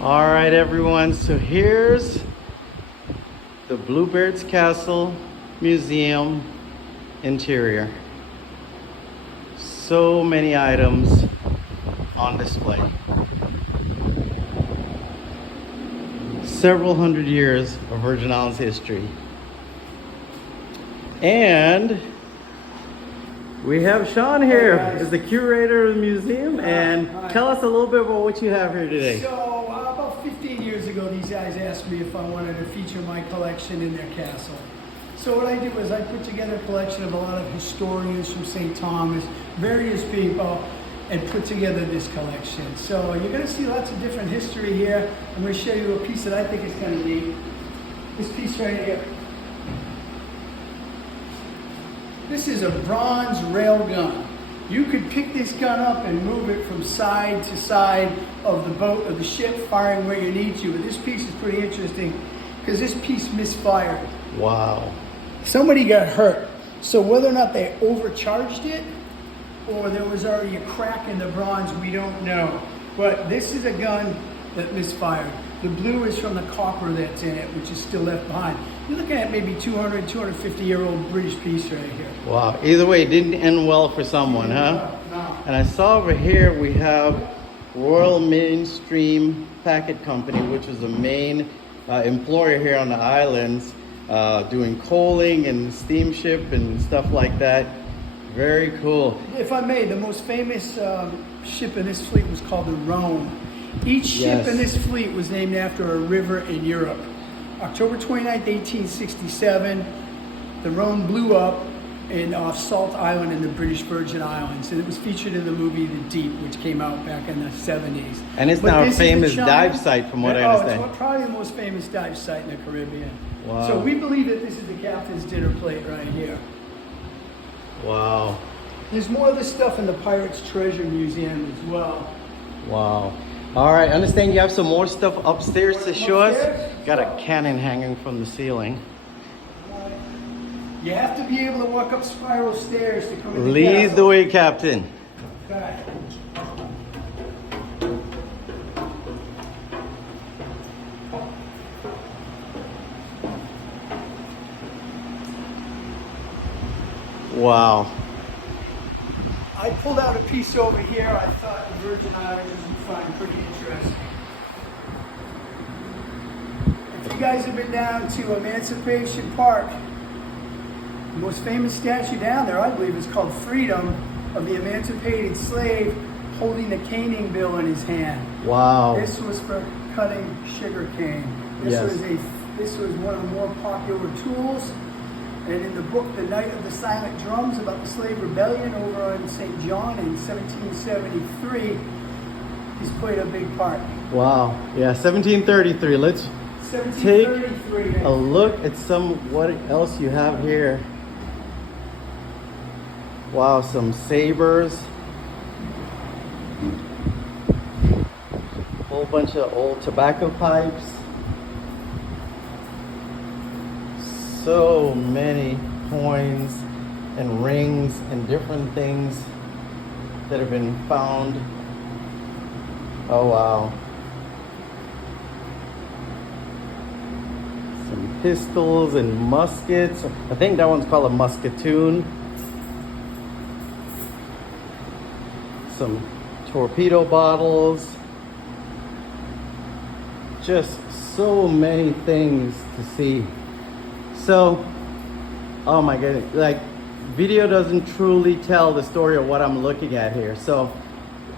All right, everyone. So here's the Bluebeard's Castle Museum interior. So many items on display. Several hundred years of Virgin Islands history. And we have Sean here as the curator of the museum, and tell us a little bit about what you have here today. So about 15 years ago, these guys asked me if I wanted to feature my collection in their castle. So what I did was I put together a collection of a lot of historians from St. Thomas, various people, and put together this collection. So you're going to see lots of different history here. I'm going to show you a piece that I think is kind of neat. This piece right here. This is a bronze rail gun. You could pick this gun up and move it from side to side of the boat or the ship, firing where you need to. But this piece is pretty interesting because this piece misfired. Wow. Somebody got hurt. So whether or not they overcharged it or there was already a crack in the bronze, we don't know. But this is a gun that misfired. The blue is from the copper that's in it, which is still left behind. You're looking at maybe 200, 250-year-old British piece right here. Wow. Either way, it didn't end well for someone, huh? No. And I saw over here we have Royal Mainstream Packet Company, which is the main employer here on the islands, doing coaling and steamship and stuff like that. Very cool. If I may, the most famous ship in this fleet was called the Rhone. Each ship in this fleet was named after a river in Europe. October 29th, 1867, the Rhone blew up off Salt Island in the British Virgin Islands, and it was featured in the movie The Deep, which came out back in the 70s. And it's now a famous dive site, from what I understand. It's probably the most famous dive site in the Caribbean. Wow. So we believe that this is the captain's dinner plate right here. Wow. There's more of this stuff in the Pirates Treasure Museum as well. Wow. All right, I understand you have some more stuff upstairs to show us. Got a cannon hanging from the ceiling. You have to be able to walk up spiral stairs to come in the Lead castle. the way, Captain. Okay. Wow. I pulled out a piece over here I thought the Virgin Islands would find pretty interesting. If you guys have been down to Emancipation Park, the most famous statue down there, I believe, is called Freedom, of the emancipated slave holding the caning bill in his hand. Wow. This was for cutting sugar cane. This was one of the more popular tools. And in the book, The Night of the Silent Drums, about the slave rebellion over on St. John in 1773, he's played a big part. Wow. Yeah, 1733. Let's take 1733. a look at what else you have here. Wow, some sabers. Whole bunch of old tobacco pipes. So many coins and rings and different things that have been found. Oh wow. Some pistols and muskets. I think that one's called a musketoon. Some torpedo bottles. Just so many things to see. So, oh my goodness, like, video doesn't truly tell the story of what I'm looking at here. So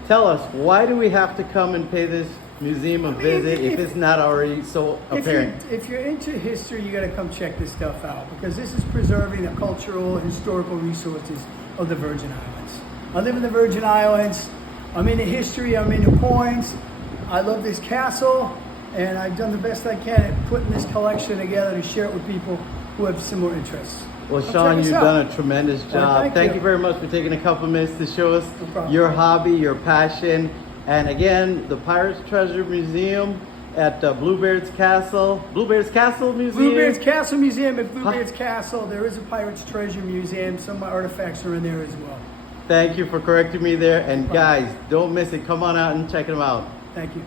tell us, why do we have to come and pay this museum a visit if it's not already so apparent? If you're into history, you got to come check this stuff out, because this is preserving the cultural and historical resources of the Virgin Islands. I live in the Virgin Islands. I'm into history. I'm into coins. I love this castle, and I've done the best I can at putting this collection together to share it with people who have similar interests. Well, Sean, you've done a tremendous job. Thank you very much for taking a couple minutes to show us your hobby, your passion. And again, the Pirates Treasure Museum at Bluebeard's Castle. Bluebeard's Castle Museum? Bluebeard's Castle Museum at Bluebeard's Castle. There is a Pirates Treasure Museum. Some of my artifacts are in there as well. Thank you for correcting me there. And guys, don't miss it. Come on out and check them out. Thank you.